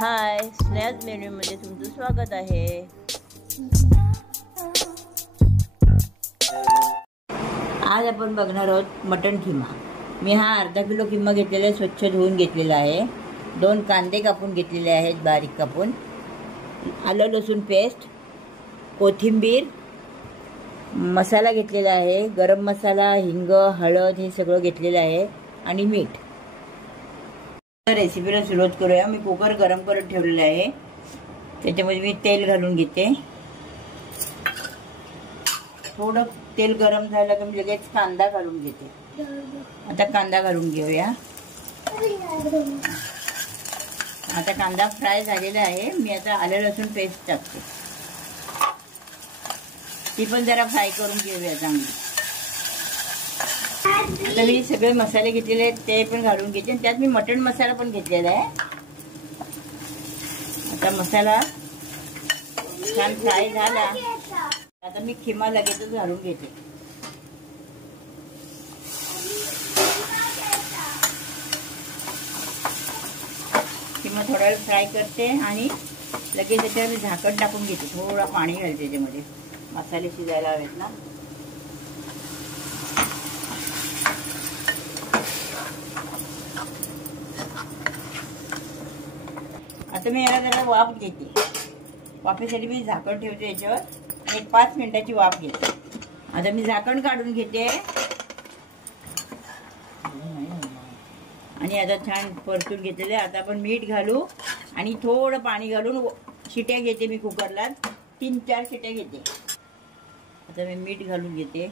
हाय, स्नेहाज मेन्यूमध्ये तुमचं स्वागत आहे। आज आपण बघणार आहोत मटण किमा। मी हा अर्धा किलो किमा घेतलेला आहे, स्वच्छ धुवून घेतलेला आहे। 2 कांदे कापून घेतलेले आहेत बारीक कापून, आलं लसूण पेस्ट, कोथिंबीर, मसाला घेतलेला आहे, गरम मसाला, हिंग, हळद हे सगळं घेतलेलं आहे आणि मीठ। रेसिपीला सुरुवात करूया। मी कुकर गरम करत ठेवलेला आहे, त्याच्यामध्ये मी तेल घालून घेते। थोडं तेल गरम झालं की मी लगेच कांदा घालून घेते। आता कांदा घालून घेऊया। आता कांदा फ्राय झालेला आहे, मी आता आलं लसूण पेस्ट टाकते, ती पण जरा फ्राय करून घेऊया चांगली। आता मी सगळे मसाले घेतलेले आहेत ते पण घालून घेते, त्यात मी मटण मसाला पण घेतलेला आहे। आता मसाला छान फ्राय झाला, आता मी किमा लगेचच घालून घेते। किमा थोडा वेळ फ्राय करते आणि लगेच त्याच्यावर झाकण टाकून घेते। थोडा पाणी घालते त्याच्यामध्ये, मसाले शिजायला हवेत ना। आता मी याला जरा वाफ घेते। वाफेसाठी मी झाकण ठेवते, याच्यावर 1-5 मिनिटाची वाफ घेते। आता मी झाकण काढून घेते आणि आता छान परतून घेतलेले। आता आपण मीठ घालू आणि थोडं पाणी घालून शिट्या घेते मी कुकरला, 3-4 शिट्या घेते। आता मी मीठ घालून घेते।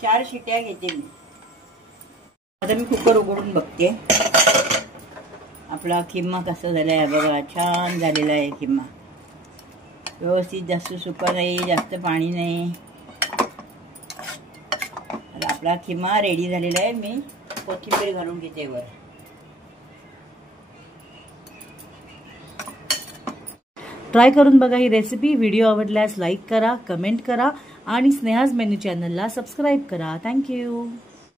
चार शिट्या घेते मी। आता मी कुकर उघडून बघते, आपला किमा कसा झाला आहे बघा। छान झालेला आहे किमा, व्यवस्थित, जास्त सुका नाही, जास्त पाणी नाही। आपला किमा रेडी झालेला आहे। मी कोथिंबीर घालून घेते वर। ट्राय करून बघा ही रेसिपी। व्हिडिओ आवडल्यास लाईक करा, कमेंट करा आणि स्नेहाज मेन्यू चॅनलला सबस्क्राईब करा। थँक्यू।